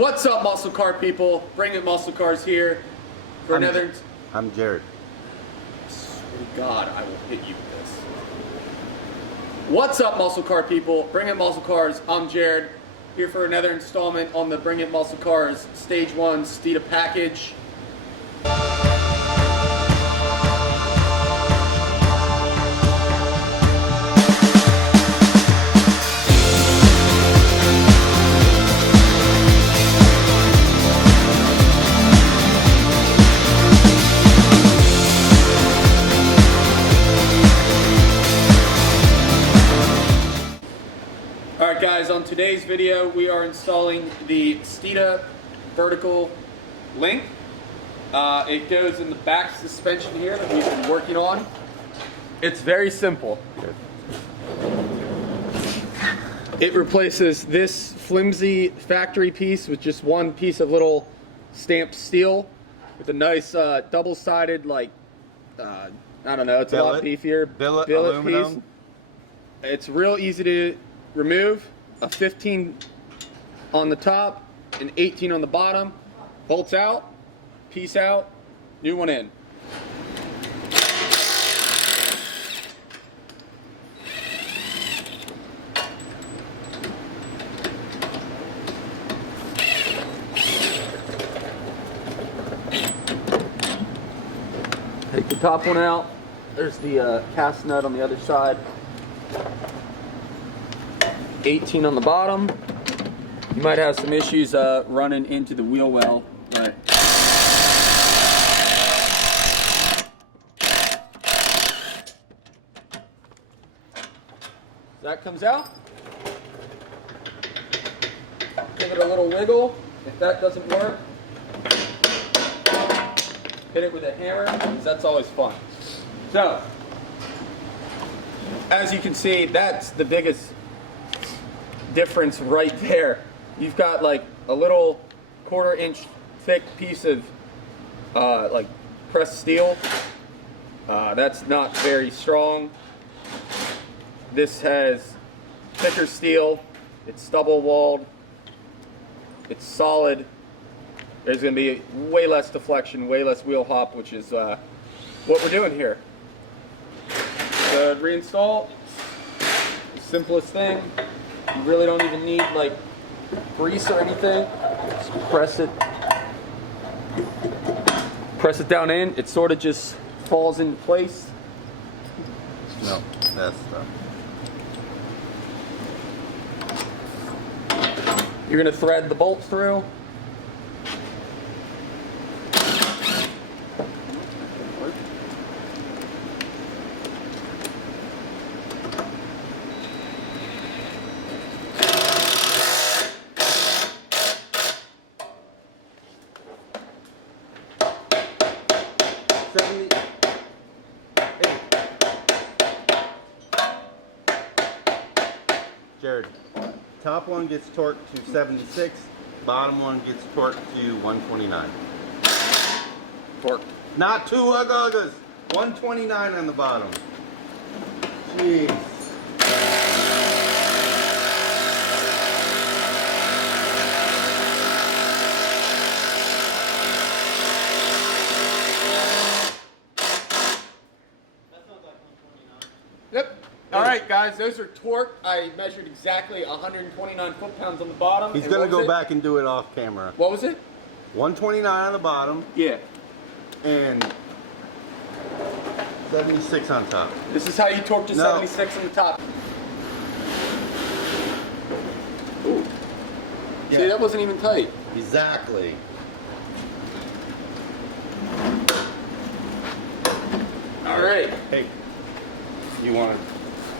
What's up, muscle car people? Bringing muscle cars here for another. I'm Jared. Swear to God, I will hit you with this. What's up, muscle car people? Bringing muscle cars. I'm Jared, here for another installment on the Bring It Muscle Cars Stage 1 Steeda package. Alright guys, on today's video we are installing the Steeda Vertical Link. It goes in the back suspension here that we've been working on. It's very simple. It replaces this flimsy factory piece with just one piece of little stamped steel with a nice double-sided, like, I don't know, it's a lot beefier billet aluminum piece. It's real easy to remove. A 15 on the top, an 18 on the bottom. Bolts out, piece out, new one in. Take the top one out. There's the cast nut on the other side. 18 on the bottom. You might have some issues running into the wheel well, but that comes out. Give it a little wiggle. If that doesn't work, hit it with a hammer, because that's always fun. So, as you can see, that's the biggest difference right there. You've got like a little 1/4 inch thick piece of like pressed steel. That's not very strong. This has thicker steel. It's double walled. It's solid. There's going to be way less deflection, way less wheel hop, which is what we're doing here. So reinstall, the simplest thing. You really don't even need like grease or anything. Just press it down in. It sort of just falls into place. No, that's stuff. You're gonna thread the bolts through. Jared, top one gets torqued to 76, bottom one gets torqued to 129. Torque. Not two uggas, 129 on the bottom. Jeez. Yep. Alright guys, those are torqued. I measured exactly 129 foot-pounds on the bottom. He's going to go back and do it off camera. What was it? 129 on the bottom. Yeah. And 76 on top. This is how you torque to 76 on the top. Ooh. Yeah. See, that wasn't even tight. Exactly. Alright. Hey, you want to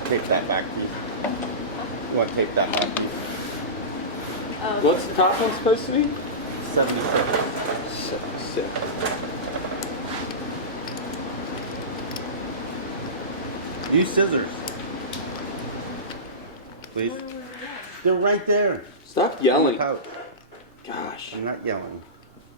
tape that back piece? You want to tape that back piece? What's the top one supposed to be? 76. 76. Use scissors. Please. They're right there. Stop yelling. Gosh. I'm not yelling.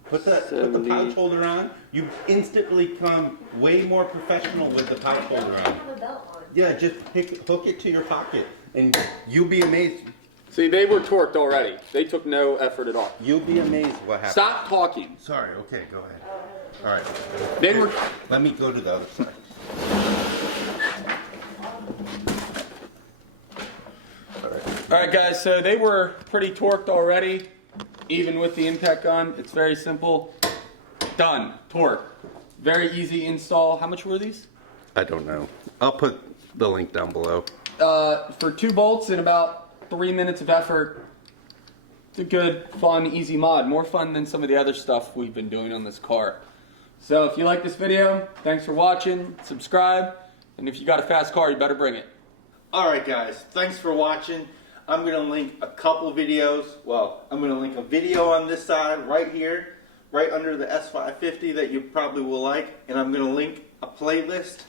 Put the pouch holder on. You instantly become way more professional with the pouch holder on. I have a belt on. Yeah, just hook it to your pocket, and you'll be amazed. See, they were torqued already. They took no effort at all. You'll be amazed what happens. Stop talking. Sorry, okay, go ahead. All right. They were. Let me go to the other side. All right, guys, so they were pretty torqued already, even with the impact gun. It's very simple. Done. Torque. Very easy install. How much were these? I don't know. I'll put the link down below. For 2 bolts and about 3 minutes of effort, it's a good, fun, easy mod. More fun than some of the other stuff we've been doing on this car. So if you like this video, thanks for watching. Subscribe. And if you got a fast car, you better bring it. Alright guys, thanks for watching. I'm going to link a couple videos. Well, I'm going to link a video on this side right here, right under the S550 that you probably will like. And I'm going to link a playlist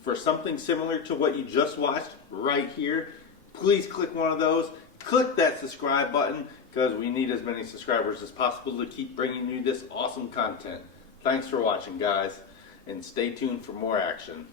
for something similar to what you just watched right here. Please click one of those. Click that subscribe button because we need as many subscribers as possible to keep bringing you this awesome content. Thanks for watching, guys, and stay tuned for more action.